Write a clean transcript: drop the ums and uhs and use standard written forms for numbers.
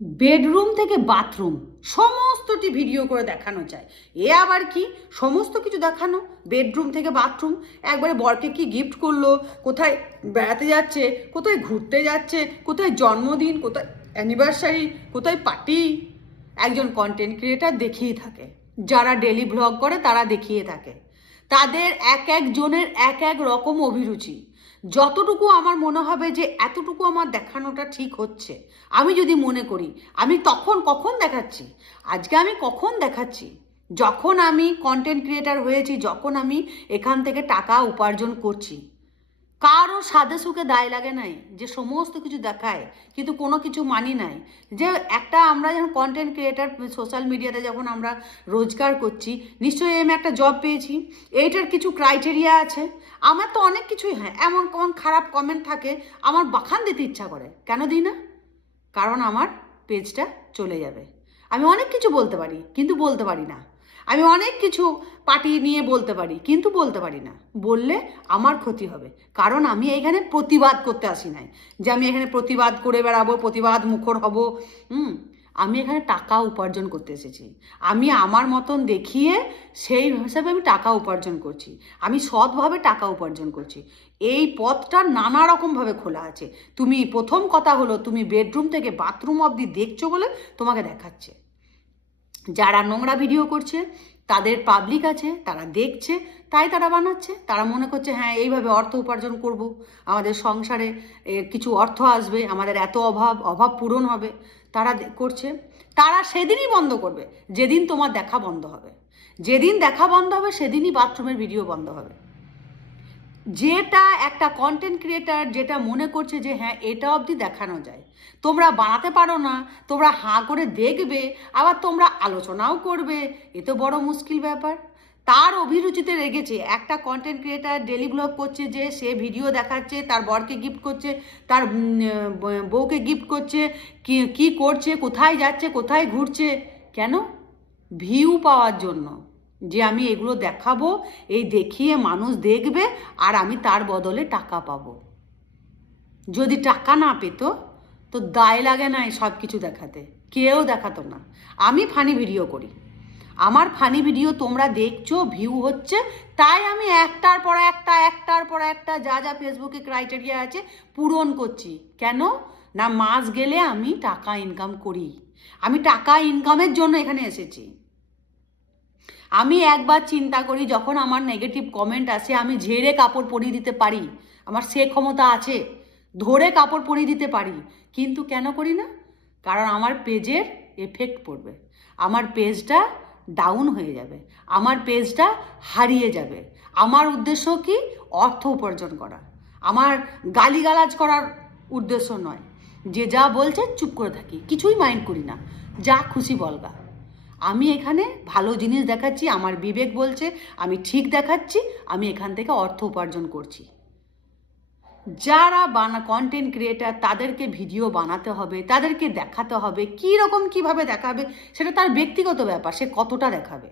Bedroom থেকে bathroom সমস্তটি video করে দেখানো চায়। এ আবার কি সমস্ত কিছু দেখানো? বেডরুম থেকে বাথরুম, একবারে বরকে কি গিফট করলো, কোথায় বেড়াতে যাচ্ছে, কোথায় ঘুরতে যাচ্ছে, কোথায় জন্মদিন, কোথায় অ্যানিভার্সারি, কোথায় পার্টি। একজন কন্টেন্ট ক্রিয়েটার দেখিয়ে থাকে, যারা ডেলি ভ্লগ করে তারা দেখিয়ে থাকে। তাদের এক একজনের এক এক রকম অভিরুচি। যতটুকু আমার মনে হবে যে এতটুকু আমার দেখানোটা ঠিক হচ্ছে, আমি যদি মনে করি, আমি কখন দেখাচ্ছি। আজকে আমি কখন দেখাচ্ছি? যখন আমি কন্টেন্ট ক্রিয়েটার হয়েছি, যখন আমি এখান থেকে টাকা উপার্জন করছি। কারও সাদে সুখে দায় লাগে নাই যে সমস্ত কিছু দেখায় কিন্তু কোনো কিছু মানি নাই। যে একটা আমরা যখন কন্টেন্ট ক্রিয়েটার সোশ্যাল মিডিয়াতে যখন আমরা রোজগার করছি, নিশ্চয়ই আমি একটা জব পেয়েছি, এইটার কিছু ক্রাইটেরিয়া আছে। আমার তো অনেক কিছুই, হ্যাঁ, এমন কোন খারাপ কমেন্ট থাকে, আমার বাখান দিতে ইচ্ছা করে, কেন দিই না? কারণ আমার পেজটা চলে যাবে। আমি অনেক কিছু বলতে পারি কিন্তু বলতে পারি না। আমি অনেক কিছু পার্টি নিয়ে বলতে পারি কিন্তু বলতে পারি না। বললে আমার ক্ষতি হবে, কারণ আমি এখানে প্রতিবাদ করতে আসি নাই যে আমি এখানে প্রতিবাদ করে বেড়াবো, প্রতিবাদ মুখর হব। আমি এখানে টাকা উপার্জন করতে এসেছি। আমি আমার মতন দেখিয়ে সেই হিসাবে আমি টাকা উপার্জন করছি। আমি সৎভাবে টাকা উপার্জন করছি। এই পথটা নানা রকমভাবে খোলা আছে। তুমি প্রথম কথা হলো, তুমি বেডরুম থেকে বাথরুম অবধি দেখছো বলে তোমাকে দেখাচ্ছে। যারা নোংরা ভিডিও করছে, তাদের পাবলিক আছে, তারা দেখছে, তাই তারা বানাচ্ছে। তারা মনে করছে হ্যাঁ এইভাবে অর্থ উপার্জন করব, আমাদের সংসারে কিছু অর্থ আসবে, আমাদের এত অভাব পূরণ হবে। তারা করছে। তারা সেদিনই বন্ধ করবে যেদিন তোমার দেখা বন্ধ হবে। যেদিন দেখা বন্ধ হবে সেদিনই বাথরুমের ভিডিও বন্ধ হবে। যেটা একটা কন্টেন্ট ক্রিয়েটার যেটা মনে করছে যে হ্যাঁ এটা অবধি দেখানো যায়, তোমরা বানাতে পারো না, তোমরা হাঁ করে দেখবে, আবার তোমরা আলোচনাও করবে, এ তো বড় মুশকিল ব্যাপার। তার অভিরুচিতে রেগেছে। একটা কন্টেন্ট ক্রিয়েটার ডেলি ব্লগ করছে, যে সে ভিডিও দেখাচ্ছে, তার বরকে গিফট করছে, তার বউকে গিফট করছে, কি করছে, কোথায় যাচ্ছে, কোথায় ঘুরছে, কেন? ভিউ পাওয়ার জন্য, যে আমি এগুলো দেখাবো, এই দেখিয়ে মানুষ দেখবে আর আমি তার বদলে টাকা পাবো। যদি টাকা না পেত তো দায় লাগে না সব কিছু দেখাতে, কেউ দেখাতো না। আমি ফানি ভিডিও করি, আমার ফানি ভিডিও তোমরা দেখছো, ভিউ হচ্ছে, তাই আমি একটার পর একটা যা যা ফেসবুকে ক্রাইটেরিয়া আছে পূরণ করছি। কেন না? মাস গেলে আমি টাকা ইনকাম করি। আমি টাকা ইনকামের জন্য এখানে এসেছি। আমি একবার চিন্তা করি, যখন আমার নেগেটিভ কমেন্ট আসে, আমি ঝেড়ে কাপড় পরিয়ে দিতে পারি, আমার সে ক্ষমতা আছে, ধরে কাপড় পরিয়ে দিতে পারি, কিন্তু কেন করি না? কারণ আমার পেজের এফেক্ট পড়বে, আমার পেজটা ডাউন হয়ে যাবে, আমার পেজটা হারিয়ে যাবে। আমার উদ্দেশ্য কি? অর্থ উপার্জন করা। আমার গালিগালাজ করার উদ্দেশ্য নয়। যে যা বলছে চুপ করে থাকি, কিছুই মাইন্ড করি না, যা খুশি বলগা। আমি এখানে ভালো জিনিস দেখাচ্ছি, আমার বিবেক বলছে আমি ঠিক দেখাচ্ছি, আমি এখান থেকে অর্থ উপার্জন করছি। যারা কন্টেন্ট ক্রিয়েটার, তাদেরকে ভিডিও বানাতে হবে, তাদেরকে দেখাতে হবে, কী রকম কীভাবে দেখাবে সেটা তার ব্যক্তিগত ব্যাপার, সে কতটা দেখাবে।